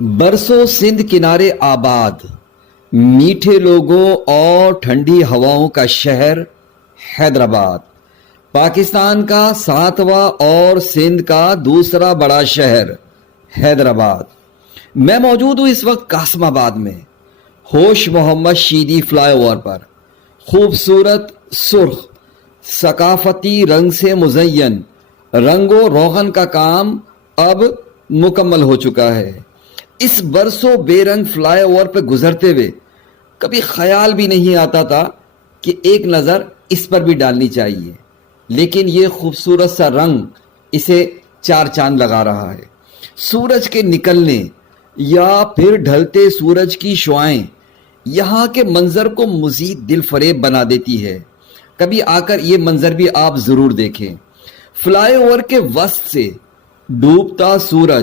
برسوں سندھ کنارے آباد، میٹھے لوگوں اور ٹھنڈی ہواؤں کا شہر حیدرآباد، پاکستان کا 7واں اور سندھ کا دوسرا بڑا شہر حیدرآباد۔ میں موجود ہوں اس وقت قاسم آباد میں، ہوش محمد شیدی فلائی اوور پر۔ خوبصورت سرخ ثقافتی رنگ سے مزین رنگ و روغن کا کام اب مکمل ہو چکا ہے۔ اس برسوں بے رنگ فلائی اوور پہ گزرتے ہوئے کبھی خیال بھی نہیں آتا تھا کہ ایک نظر اس پر بھی ڈالنی چاہیے، لیکن یہ خوبصورت سا رنگ اسے چار چاند لگا رہا ہے۔ سورج کے نکلنے یا پھر ڈھلتے سورج کی شعاعیں یہاں کے منظر کو مزید دل فریب بنا دیتی ہے۔ کبھی آ کر یہ منظر بھی آپ ضرور دیکھیں۔ فلائی اوور کے وسط سے ڈوبتا سورج